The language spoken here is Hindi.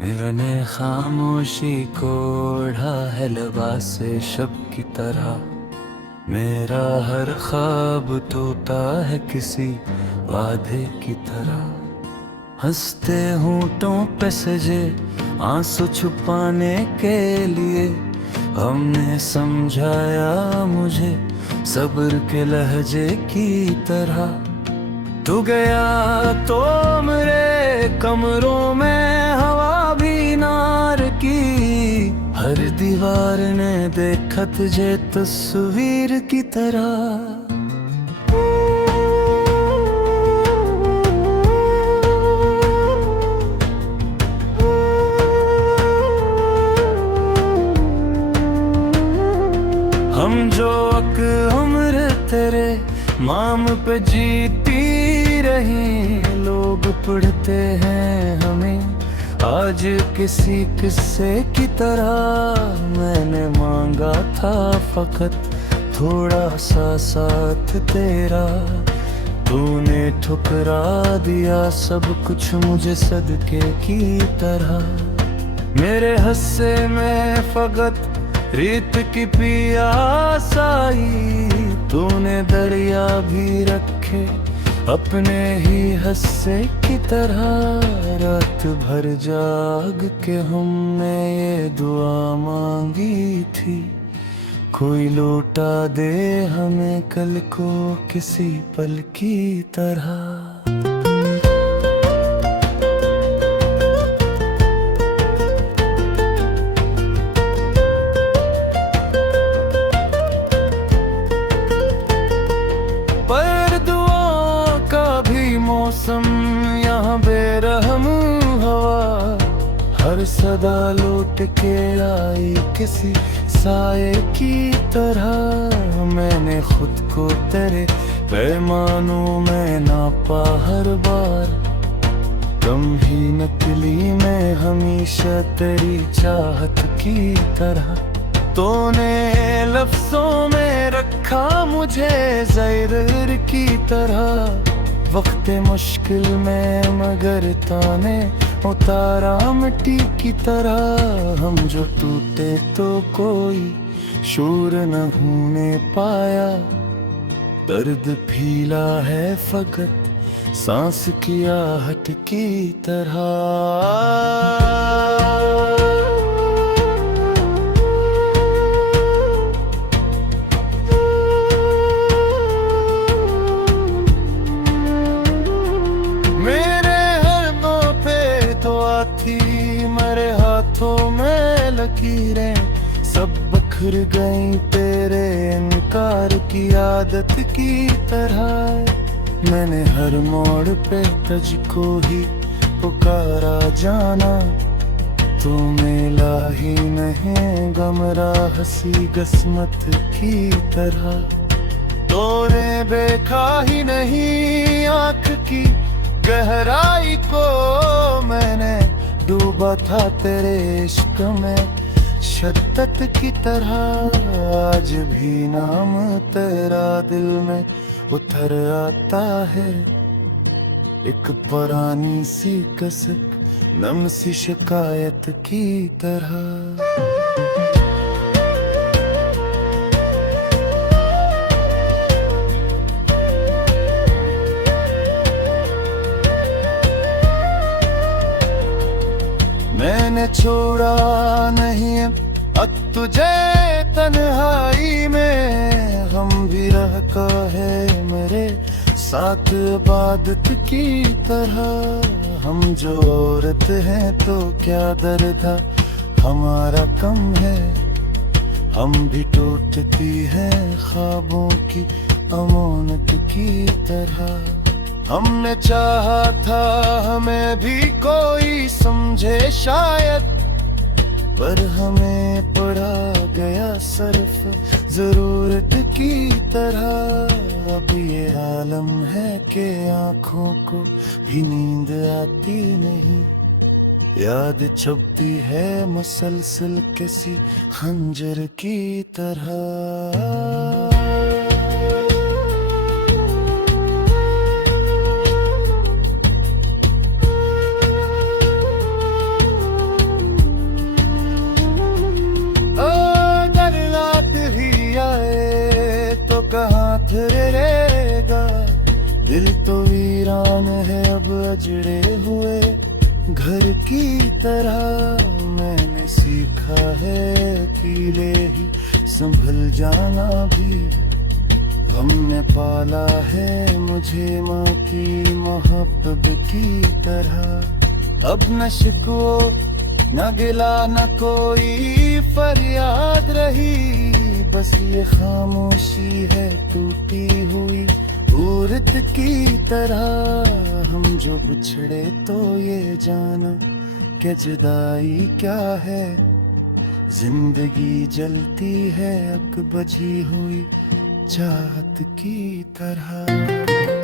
मैंने खामोशी को ओढ़ा है लिबासे शब की तरह। मेरा हर ख्वाब तोता है किसी वादे की तरह। हंसते होंठों पे सजे आंसू छुपाने के लिए हमने समझाया मुझे सब्र के लहजे की तरह। तू गया तो मेरे कमरों में हवा भी नार की। हर दीवार ने देखा तुझे तस्वीर की तरह। हम जो उम्र तेरे माम पे जीती रही, लोग पढ़ते हैं हमें आज किसी किस्से की तरह। मैंने मांगा था फकत थोड़ा सा साथ तेरा, तूने ठुकरा दिया सब कुछ मुझे सदके की तरह। मेरे हस्से में फकत रीत की पियास आई, तूने दरिया भी रखे अपने ही हस्से की तरह। रात भर जाग के हमने ये दुआ मांगी थी, कोई लौटा दे हमें कल को किसी पल की तरह। मौसम यहाँ बेरहम हवा, हर सदा लौट के आई किसी साए की तरह। मैंने खुद को तेरे पैमानों में नापा हर बार, कम ही नकली में हमेशा तेरी चाहत की तरह। तूने लफ्जों में रखा मुझे ज़हर की तरह, वक्त मुश्किल में मगर ताने उतारा मिट्टी की तरह। हम जो टूटे तो कोई शूर न होने पाया, दर्द फीला है फकत सांस की आहट की तरह। मेरे हाथों में लकीरें सब बिखर गई तेरे इनकार की आदत की तरह। मैंने हर मोड़ पे तुझको ही पुकारा जाना, तू मिला ही नहीं गमरा हंसी किस्मत की तरह। तूने देखा ही नहीं आँख की गहराई को, मैंने डूबा था तेरे इश्क में शद्दत की तरह। आज भी नाम तेरा दिल में उतर आता है, एक पुरानी सी कसक नम सी शिकायत की तरह। मैंने छोड़ा नहीं अब तुझे तन्हाई में, हम भी रहता है मेरे साथ इबादत की तरह। हम जो औरत हैं तो क्या दर्द हमारा कम है, हम भी टूटती हैं ख्वाबों की अमानत की तरह। हमने चाहा था हमें भी कोई समझे शायद, पर हमें पड़ा गया सिर्फ जरूरत की तरह। अब ये आलम है कि आँखों को भी नींद आती नहीं, याद छपती है मुसलसल किसी खंजर की तरह। मकान है अब अजड़े हुए घर की तरह। मैंने सीखा है अकेले ही संभल जाना भी। हमने पाला है मुझे माँ की मोहब्बत की तरह। अब न शिकवो न गिला न कोई फरियाद रही, बस ये खामोशी है टूटी हुई उर्त की तरह। हम जो बिछड़े तो ये जाना कि जुदाई क्या है। जिंदगी जलती है अक बजी हुई चाहत की तरह।